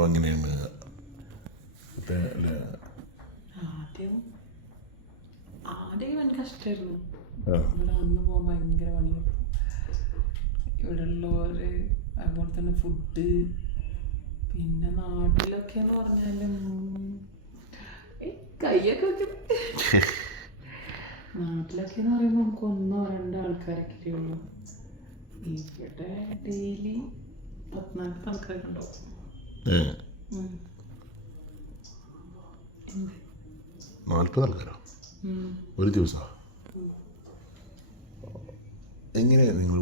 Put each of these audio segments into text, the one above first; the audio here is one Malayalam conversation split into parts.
അപ്പോൾ അങ്ങനെയാണ് ആദ്യം ഭയങ്കര കഷ്ടമായിരുന്നു. ഇവിടെ വന്ന് പോകാൻ ഭയങ്കര പണിയായിരുന്നു. ഇവിടെ ഉള്ളവര് അതുപോലെ തന്നെ ഫുഡ്, പിന്നെ നാട്ടിലൊക്കെ എന്ന് പറഞ്ഞാലും കയ്യൊക്കെ നാട്ടിലൊക്കെ എന്ന് പറയുമ്പോൾ നമുക്ക് 1-2 ആൾക്കാരൊക്കെ ഉള്ളൂ. ഇവിടെ ഡെയിലി 14 ആൾക്കാരൊക്കെ ഉണ്ടാവും. 40 ആൾക്കാരോ ഒരു ദിവസം? എങ്ങനെയാണ് നിങ്ങൾ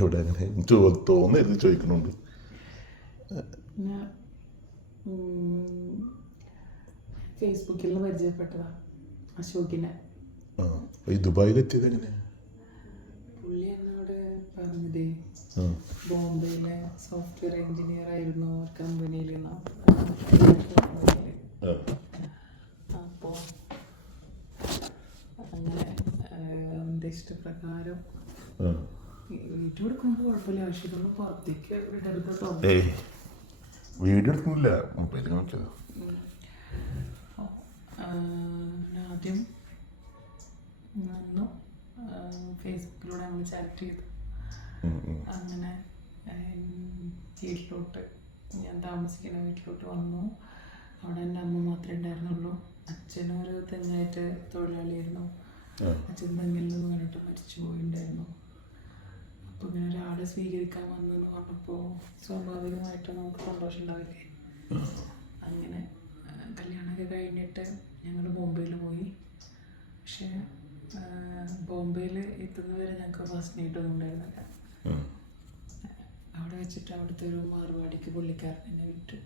ഇവിടെ അങ്ങനെ തോന്നരുത് ചോദിക്കണുണ്ട്. ഫേസ്ബുക്കിൽ നിന്ന് പരിചയപ്പെട്ടതാണ് അശോകിനെ. ഈ ദുബായിലെത്തിയത് എങ്ങനെ? പുള്ളി എന്നോട് പറഞ്ഞത് ബോംബെയിലെ സോഫ്റ്റ്വെയർ എഞ്ചിനീയർ ആയിരുന്നു ഒരു കമ്പനിയിൽ. അപ്പോൾ അങ്ങനെ എൻ്റെ ഇഷ്ടപ്രകാരം വീഡിയോ എടുക്കുമ്പോൾ കുഴപ്പമില്ല, പക്ഷെ ഇതൊന്നും പുറത്തേക്ക് വിടരുതോ. വീഡിയോ എടുക്കുന്നില്ല, മൊബൈൽ നോക്കിയത്. ആദ്യം വന്നു ഫേസ്ബുക്കിലൂടെ നമ്മൾ ചാറ്റ് ചെയ്തു. അങ്ങനെ വീട്ടിലോട്ട്, ഞാൻ താമസിക്കുന്ന വീട്ടിലോട്ട് വന്നു. അവിടെ എൻ്റെ അമ്മ മാത്രമേ ഉണ്ടായിരുന്നുള്ളൂ. അച്ഛനൊരു തെങ്ങായിട്ട് തൊഴിലാളിയായിരുന്നു. അച്ഛൻ തെങ്ങിൽ നിന്ന് വീണിട്ട് മരിച്ചു പോയിട്ടുണ്ടായിരുന്നു. അപ്പോൾ ഇങ്ങനെ ഒരാളെ സ്വീകരിക്കാൻ വന്നെന്ന് പറഞ്ഞപ്പോൾ സ്വാഭാവികമായിട്ട് നമുക്ക് സന്തോഷം ഉണ്ടാവില്ലേ. അങ്ങനെ കല്യാണമൊക്കെ കഴിഞ്ഞിട്ട് ഞങ്ങൾ ബോംബെയിൽ പോയി. പക്ഷേ ബോംബെയിൽ എത്തുന്നവരെ ഞങ്ങൾക്ക് ഫസ്റ്റ് നൈറ്റൊന്നും ഉണ്ടായിരുന്നില്ല. അവിടെ വെച്ചിട്ട് അവിടുത്തെ ഒരു മാർവാടിക്ക് പുള്ളിക്കാരൻ എന്നെ വിട്ടു.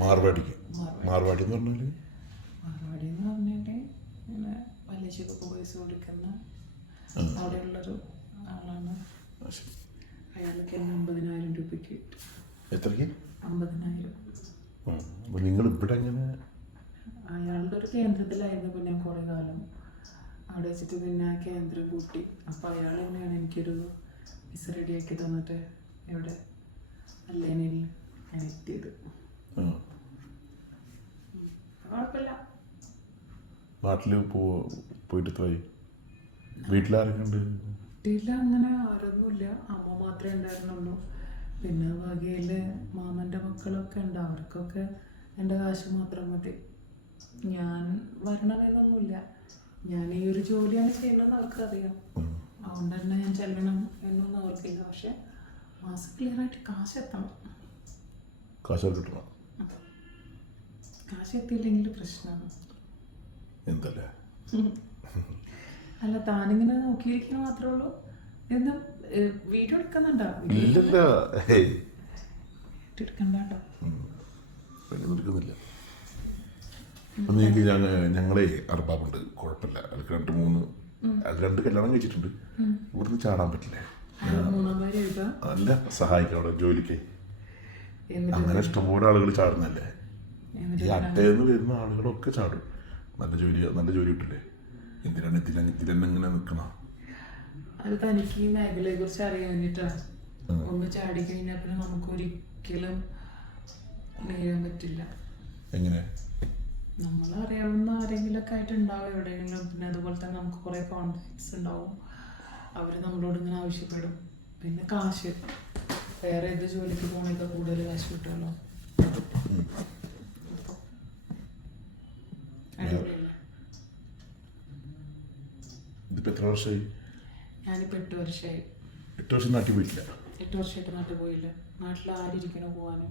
മാർവാടി എന്ന് പറഞ്ഞാൽ ഇങ്ങനെ പലിശക്കൊക്കെ പൈസ കൊടുക്കുന്ന അവിടെയുള്ളൊരു ആളാണ്. അയാൾക്ക് 50,000 രൂപയ്ക്ക് കിട്ടും. എത്രയ്ക്ക്? 50,000. നിങ്ങൾ ഇവിടെ എങ്ങനെ? അയാളുടെ ഒരു കേന്ദ്രത്തിലായിരുന്നു പിന്നെ കുറേ കാലം. അവിടെ വെച്ചിട്ട് പിന്നെ ആ കേന്ദ്രം കൂട്ടി. അപ്പോൾ അയാൾ തന്നെയാണ് എനിക്കൊരു വിസ റെഡിയാക്കി തന്നിട്ട് ഇവിടെ അല്ലേനിൽ ഞാൻ എത്തിയത്. കുഴപ്പമില്ല. നാട്ടിൽ പോയിട്ട് പോയി. വീട്ടിലാരൊക്കെ ഉണ്ട്? വീട്ടിൽ അങ്ങനെ ആരൊന്നുമില്ല, അമ്മ മാത്രമേ ഉണ്ടായിരുന്നുള്ളൂ. പിന്നെ വകയിൽ മാമൻ്റെ മക്കളൊക്കെ ഉണ്ട്. അവർക്കൊക്കെ എൻ്റെ കാശ് മാത്രം മതി. ഞാൻ വരണമെന്നൊന്നുമില്ല. ഞാൻ ഈ ഒരു ജോലിയാണ് ചെയ്യുന്നതെന്ന് അവർക്കറിയാം. അതുകൊണ്ട് തന്നെ ഞാൻ ചെല്ലണം എന്നൊന്നും അവർക്കില്ല. പക്ഷെ മാസം ക്ലിയറായിട്ട് കാശ് എത്തണം. കാശ് കിട്ടണം. കാശ് എത്തിയില്ലെങ്കിൽ പ്രശ്നമാണ്. എന്തല്ലേ? അല്ല, താനിങ്ങനെ നോക്കിയിരിക്കുന്ന മാത്രമേ ഉള്ളൂ. എന്താ വീഡിയോ എടുക്കുന്നുണ്ടോ? എടുക്കണ്ടോ? എടുക്കുന്നില്ല. ഞങ്ങളെ അർബാബുണ്ട്, കുഴപ്പമില്ല. അതിൽ 2 കല്യാണം കഴിച്ചിട്ടുണ്ട്. ഇവിടുന്ന് ചാടാൻ പറ്റില്ലേ? അല്ല, സഹായിക്കാം അവിടെ ജോലിക്ക്. അങ്ങനെ ഇഷ്ടംപോലെ ആളുകൾ ചാടുന്നല്ലേ. ഈ അട്ടയെന്ന് വരുന്ന ആളുകളൊക്കെ ചാടും. നല്ല ജോലി കിട്ടില്ലേ? എന്തിനാണ് ഇതിലെന്നെ ഇങ്ങനെ നിൽക്കണം? അത് തനിക്ക് ഈ മേഖലയെ കുറിച്ച് അറിയാൻ വേണ്ടിയിട്ടാണ്. ഒന്ന് ചാടി കഴിഞ്ഞാൽ പിന്നെ നമുക്ക് ഒരിക്കലും നേടാൻ പറ്റില്ല. എങ്ങനെ? നമ്മൾ അറിയാവുന്ന ആരെങ്കിലുമൊക്കെ ആയിട്ട് ഉണ്ടാവും എവിടെയെങ്കിലും. പിന്നെ അതുപോലെ തന്നെ നമുക്ക് കുറേ കോൺടാക്ട്സ് ഉണ്ടാവും. അവർ നമ്മളോട് ഇങ്ങനെ ആവശ്യപ്പെടും. പിന്നെ കാശ്, വേറെ ഏത് ജോലിക്ക് പോകണേക്കാൾ കൂടുതൽ കാശ് കിട്ടുമല്ലോ. ഇതിപ്പോൾ എത്ര വർഷമായി? ഞാനിപ്പോൾ 8 വർഷമായി. 8 വർഷം നാട്ടിൽ പോയിട്ടില്ല? 8 വർഷമായിട്ട് നാട്ടിൽ പോയില്ല. നാട്ടിൽ ആരിയ്ക്കണോ പോകാനും.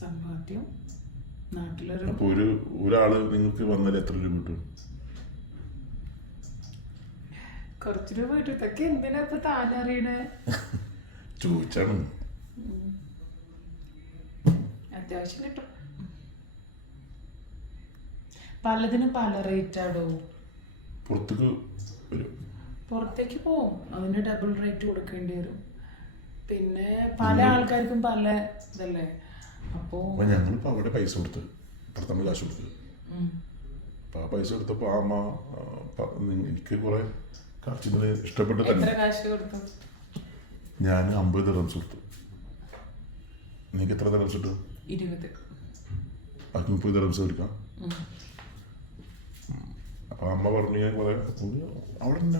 സമ്പാദ്യം നാട്ടിലൊരു. അപ്പോൾ ഒരാള് നിങ്ങൾക്ക് വന്നാൽ എത്ര രൂപ കിട്ടും? കുറച്ച് രൂപ കിട്ടും. ഇതൊക്കെ എന്തിനാ ഇപ്പൊ താനറിയണേ? ചോദിച്ചാണ്. അത്യാവശ്യം കിട്ടും. പലതിനും പല റേറ്റ് ആടോ. പുറത്തേക്ക് പോവും, അതിന് ഡബിൾ റേറ്റ് കൊടുക്കേണ്ടി വരും. പിന്നെ പല ആൾക്കാർക്കും പല ഇതല്ലേ. അപ്പോൾ ഞങ്ങളിപ്പോൾ അവിടെ പൈസ കൊടുത്ത് പുറത്തമ്മ കാശ് കൊടുത്ത്. അപ്പോൾ ആ പൈസ കൊടുത്തപ്പോൾ ആ അമ്മ എനിക്ക് കുറെ കാശിന് ഇഷ്ടപ്പെട്ടു തന്നെ. കാശ് കൊടുത്തു? ഞാൻ 50 ദിർഹംസ് കൊടുത്തു. നിങ്ങൾക്ക് എത്ര തരംസ് കിട്ടും? 20. ബാക്കി 30 തരംസ് എടുക്കാം. അപ്പോൾ അമ്മ പറഞ്ഞു ഞാൻ കുറേ അവിടെ തന്നെ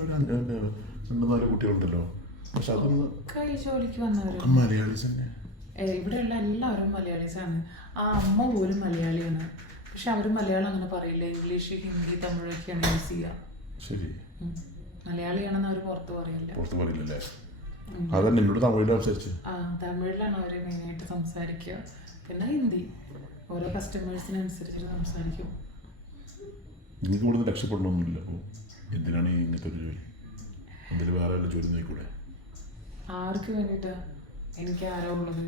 ഒരു 2-4 കുട്ടികളുണ്ടല്ലോ, പക്ഷെ അതൊന്ന് ഈ ജോലിക്ക് വന്നവർ മലയാളീസ് തന്നെ. ഇവിടെയുള്ള എല്ലാവരും മലയാളീസാണ്. ആ അമ്മ പോലും മലയാളിയാണ്, പക്ഷെ അവർ മലയാളം അങ്ങനെ പറയില്ല. ഇംഗ്ലീഷ്, ഹിന്ദി, തമിഴൊക്കെയാണ് യൂസ് ചെയ്യുക. ശരി. മലയാളിയാണെന്ന് അവർ പുറത്ത് പറയില്ലല്ലേ? അതന്നെ എന്നോട് തമിഴിൽ സംസാരിച്ചു. തമിഴിലാണ് അവർ മെയിനായിട്ട് സംസാരിക്കുക. പിന്നെ ഹിന്ദി ഓരോ കസ്റ്റമേഴ്സിനനുസരിച്ചിട്ട് സംസാരിക്കും. നിങ്ങൾക്ക് ഇവിടുന്ന് രക്ഷപ്പെടണമൊന്നുമില്ല. അപ്പോൾ എന്തിനാണ് ഇങ്ങനത്തെ ഒരു ജോലി? എന്തെങ്കിലും വേറെ വല്ല ജോലി നോക്കിക്കൂടെ? ആർക്ക് വേണ്ടിയിട്ടാണ്? എനിക്ക് ആരോ ഉള്ളത്?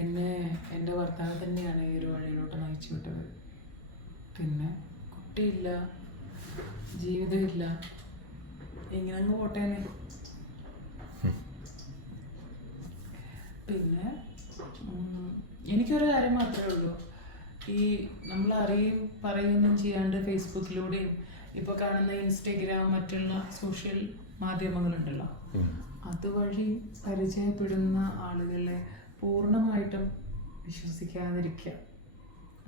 എന്നെ എൻ്റെ ഭർത്താവ് തന്നെയാണ് ഈ ഒരു വഴിയിലോട്ട് നയിച്ചു വിട്ടത്. പിന്നെ കുട്ടിയില്ല, ജീവിതമില്ല, ഇങ്ങനെ അങ്ങ് പോട്ടേനെ. പിന്നെ എനിക്കൊരു കാര്യം മാത്രമേ ഉള്ളൂ, ഈ നമ്മൾ പറയുകയൊന്നും ചെയ്യാണ്ട് ഫേസ്ബുക്കിലൂടെയും ഇപ്പോൾ കാണുന്ന ഇൻസ്റ്റഗ്രാം, മറ്റുള്ള സോഷ്യൽ മാധ്യമങ്ങളുണ്ടല്ലോ, അതുവഴി പരിചയപ്പെടുന്ന ആളുകളെ പൂർണ്ണമായിട്ടും വിശ്വസിക്കാതിരിക്കുക.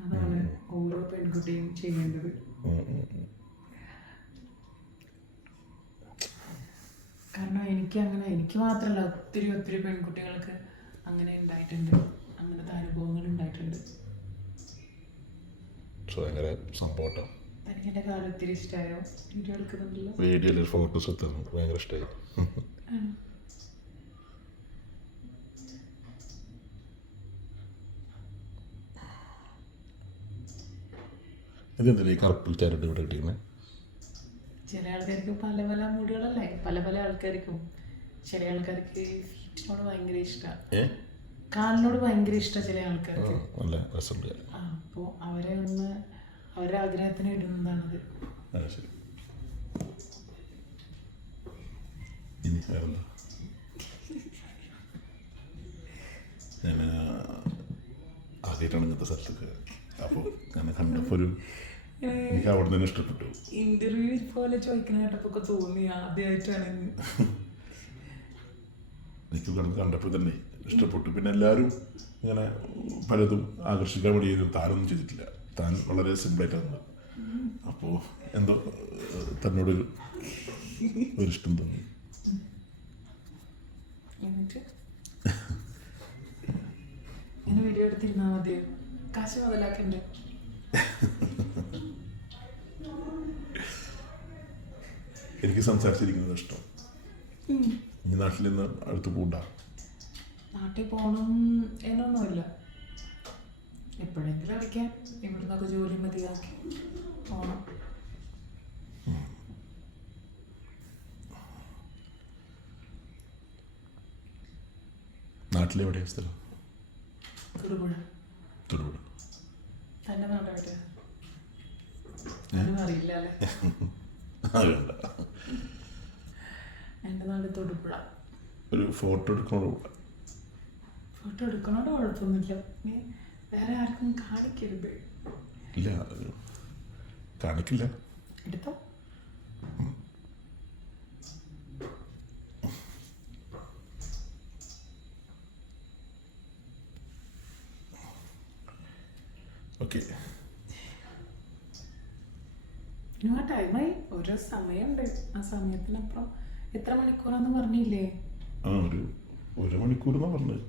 അതാണ് ഓരോ പെൺകുട്ടിയും ചെയ്യേണ്ടത്. കാരണം എനിക്ക് മാത്രമല്ല, ഒത്തിരി പെൺകുട്ടികൾക്ക് അങ്ങനെ ഉണ്ടായിട്ടുണ്ട്, അങ്ങനത്തെ അനുഭവങ്ങൾ ഉണ്ടായിട്ടുണ്ട്. ഭയങ്കര സംഭവം. എനിക്ക് എൻ്റെ കാലം ഒത്തിരി ഇഷ്ടമായോ? വീഡിയോ എടുക്കുന്നുണ്ടല്ലോ, വീഡിയോയിൽ ഫോട്ടോസ് എത്തുന്നു, ഭയങ്കര ഇഷ്ടമായി. ഇതെന്തിനാ ഈ കറുപ്പിൽ ചരട് ഇവിടെ കിട്ടിയിരുന്നത്? ചില ആൾക്കാർക്ക് പല പല മൂടുകളല്ലേ, പല ആൾക്കാർക്കും. ചില ആൾക്കാർക്ക് ഫീറ്റിനോട് ഭയങ്കര ഇഷ്ടമാണ്, കാലിനോട് ഭയങ്കര ഇഷ്ടമാണ് ചില ആൾക്കാർക്ക്. നല്ല രസമുണ്ട്. അപ്പോൾ അവരുടെ ആഗ്രഹത്തിന് ഇടുന്നതാണത്. ശരി. ഇനി വേറെന്താ? ഞാൻ ആദ്യമായിട്ടാണ് ഇങ്ങനത്തെ സ്ഥലത്തൊക്കെ. അപ്പോൾ ഞാൻ കണ്ടപ്പോൾ എനിക്ക് അവിടെ നിന്ന് ഇഷ്ടപ്പെട്ടു. ഇന്റർവ്യൂ പോലെ ചോദിക്കുന്ന കേട്ടപ്പോൾ തോന്നി ആദ്യമായിട്ടാണ്. എനിക്ക് കണ്ടപ്പോൾ തന്നെ ഇഷ്ടപ്പെട്ടു. പിന്നെ എല്ലാവരും ഇങ്ങനെ പലതും ആകർഷിക്കാൻ വേണ്ടി താനൊന്നും ചെയ്തിട്ടില്ല. താൻ വളരെ സിമ്പിളായിട്ടാണ്. അപ്പോൾ എന്തോ തന്നോടൊരു ഇഷ്ടം തോന്നി. വീഡിയോ എടുത്തിരുന്നാൽ മതിയോ? കാശ് മുതലാക്കണ്ടേ? എനിക്ക് സംസാരിച്ചിരിക്കുന്നത് ഇഷ്ടം. ഇനി നാട്ടിൽ നിന്ന് അടുത്ത് പോകണ്ട? നാട്ടിൽ പോകണം എന്നൊന്നുമില്ല, എപ്പോഴെങ്കിലും അടിക്കാൻ ഇവിടുന്നൊക്കെ ജോലി മതിയാക്കി പോകണം. നാട്ടിലെവിടെയാ സ്ഥലം? തൊടുപുഴ. തൻ്റെ നാട് എവിടെയാ? അറിയില്ല അല്ലേ? വേണ്ട. എൻ്റെ നാട് തൊടുപുഴ. ഒരു ഫോട്ടോ എടുക്കണോട് കുഴപ്പമൊന്നുമില്ല, വേറെ ആർക്കും കാണിക്കരുത്. ഇല്ല, കാണിക്കില്ല. എടുത്തോ. ഓക്കെ. ആ ടൈമായി, ഓരോ സമയമുണ്ട്. ആ സമയത്തിനപ്പുറം എത്ര മണിക്കൂറാന്ന് പറഞ്ഞില്ലേ? ഒരു മണിക്കൂർ പറഞ്ഞത്.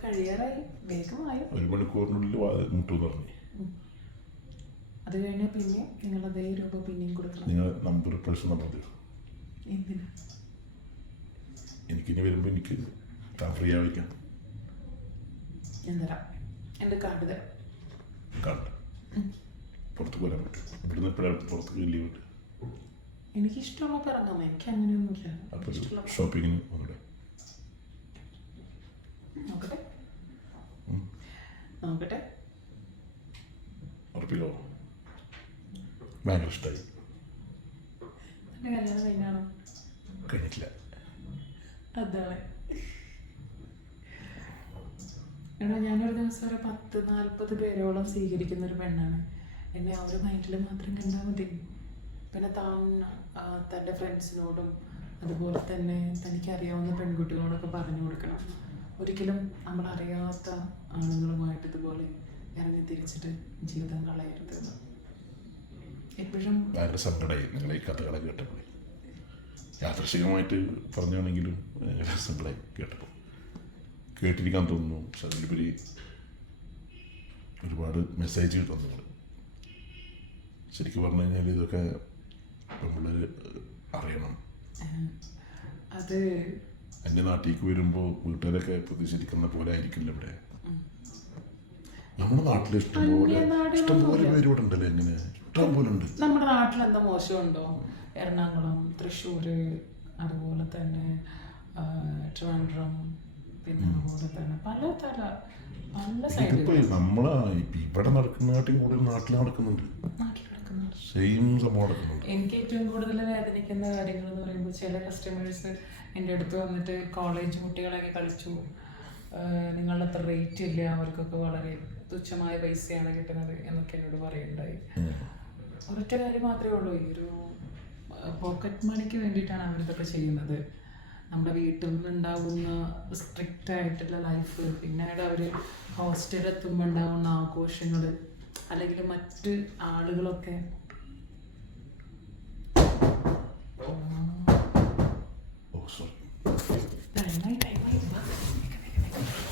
കഴിയാറായി, വേഗമായി. 1 മണിക്കൂറിനുള്ളിൽ മുട്ടു പറഞ്ഞു. അത് കഴിഞ്ഞാൽ പിന്നെ നിങ്ങൾ അതേ രൂപ പിന്നെയും കൊടുക്കണം. നിങ്ങൾ നമ്പർ പേഴ്സൺ നമ്പർ തരും. എന്തിനാ? എനിക്കിനി വരുമ്പോൾ എനിക്ക് ഫ്രീ ആയിരിക്കാം. ഞാൻ തരാം, എൻ്റെ കാർഡ് തരാം. കാർഡ് പുറത്ത് പോരാൻ പറ്റും? ഇവിടുന്ന് എപ്പോഴാണ് പുറത്ത് ലീവ് കിട്ടുക? എനിക്കിഷ്ടമുള്ളപ്പോൾ ഇറങ്ങാം, എനിക്ക് അങ്ങനെയൊന്നുമില്ല. അപ്പോൾ ഷോപ്പിങ്ങിന് അവിടെ നോക്കട്ടെ. ഉറപ്പിക്കോ? ഭയങ്കര ഇഷ്ടമായി. എൻ്റെ കല്യാണം കഴിഞ്ഞാണോ? കഴിഞ്ഞിട്ടില്ല. അതാണ്. എടാ, ഞാനൊരു ദിവസം ഒരു 10-40 പേരോളം സ്വീകരിക്കുന്ന ഒരു പെണ്ണാണ്. എന്നെ ആ ഒരു മൈൻഡിൽ മാത്രം കണ്ടാൽ മതി. പിന്നെ തൻ്റെ ഫ്രണ്ട്സിനോടും അതുപോലെ തന്നെ തനിക്കറിയാവുന്ന പെൺകുട്ടികളോടൊക്കെ പറഞ്ഞു കൊടുക്കണം. ഒരിക്കലും നമ്മളറിയാത്ത ആളുകളുമായിട്ട് ഇതുപോലെ ഇറങ്ങി തിരിച്ചിട്ട് ജീവിതം കളയരുതെന്ന് എപ്പോഴും ഭയങ്കര സങ്കടമായി നിങ്ങളെ ഈ കഥകളെ കേട്ടപ്പോൾ. യാദൃശികമായിട്ട് പറഞ്ഞാണെങ്കിലും സങ്കടമായി കേട്ടപ്പോൾ. കേട്ടിരിക്കാൻ തോന്നുന്നു. പക്ഷെ അതിലുപരി ഒരുപാട് മെസ്സേജ് തന്നു നിങ്ങൾ. ശരിക്കും പറഞ്ഞു കഴിഞ്ഞാൽ ഇതൊക്കെ നമ്മൾ അറിയണം. അത് എൻ്റെ നാട്ടിലേക്ക് വരുമ്പോൾ വീട്ടുകാരൊക്കെ പ്രതീക്ഷിക്കുന്ന പോലെ ആയിരിക്കില്ല ഇവിടെ. നമ്മുടെ നാട്ടിൽ ഇഷ്ടംപോലെ പേര് ഇവിടെ ഉണ്ടല്ലോ. എങ്ങനെ ഇഷ്ടം പോലെ ഉണ്ട്. നമ്മുടെ നാട്ടിൽ എന്താ മോശമുണ്ടോ? എറണാകുളം, തൃശ്ശൂർ, അതുപോലെ തന്നെ ട്രിവാൻഡ്രം, പിന്നെ അതുപോലെ തന്നെ പല ഇതിപ്പോ നമ്മളെ ഇവിടെ നടക്കുന്നതായിട്ടും കൂടുതൽ നാട്ടിൽ നടക്കുന്നുണ്ട്. സെയിം സംഭവം നടക്കുന്നുണ്ട്. എനിക്ക് ഏറ്റവും കൂടുതൽ വേദനിക്കുന്ന കാര്യങ്ങൾ എന്ന് പറയുമ്പോൾ ചില കസ്റ്റമേഴ്സ് എൻ്റെ അടുത്ത് വന്നിട്ട് കോളേജ് കുട്ടികളൊക്കെ കളിച്ചു, നിങ്ങളുടെ അത്ര റേറ്റ് ഇല്ല, അവർക്കൊക്കെ വളരെ തുച്ഛമായ പൈസയാണ് കിട്ടുന്നത് എന്നൊക്കെ എന്നോട് പറയുണ്ടായി. ഒരൊറ്റ കാര്യം മാത്രമേ ഉള്ളൂ, ഈ ഒരു പോക്കറ്റ് മണിക്ക് വേണ്ടിയിട്ടാണ് അവരിതൊക്കെ ചെയ്യുന്നത്. നമ്മുടെ വീട്ടിൽ നിന്നുണ്ടാകുന്ന സ്ട്രിക്റ്റ് ആയിട്ടുള്ള ലൈഫ്, പിന്നീട് അവർ ഹോസ്റ്റലിലെത്തുമ്പോൾ ഉണ്ടാകുന്ന ആഘോഷങ്ങൾ, അല്ലെങ്കിൽ മറ്റ് ആളുകളൊക്കെ